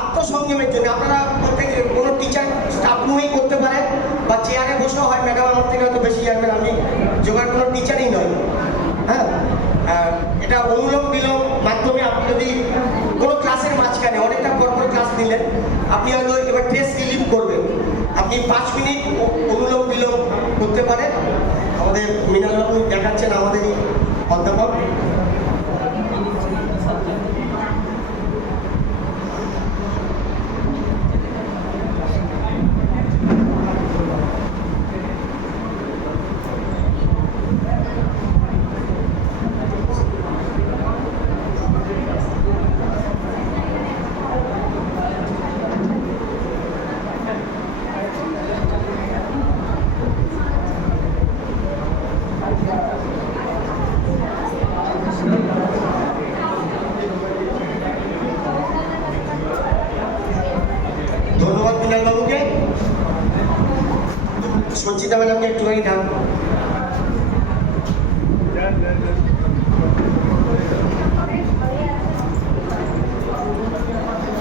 আত্মসংযমের জন্য আপনারা প্রত্যেকে কোনো টিচার স্টাফ রুমেই করতে পারেন বা চেয়ারে বসেও হয়, ম্যাডাম আমার থেকে হয়তো বেশি জানবেন, আমি জোগাড় কোনো টিচারই নয়। হ্যাঁ, এটা অনুলোম বিলোম মাধ্যমে আপনি যদি কোনো ক্লাসের মাঝখানে অনেকটা পরপর ক্লাস নিলেন, আপনি হয়তো এবার স্ট্রেস রিলিফ করবেন, আপনি 5 মিনিট অনুলোম বিলোম করতে পারেন। আমাদের মৃণাল বাবু দেখাচ্ছেন, আমাদের অধ্যাপক। ধন্যবাদ মৃণাল বাবুকে। সঞ্চিতা ম্যাডামকে একটুখানি ডাক।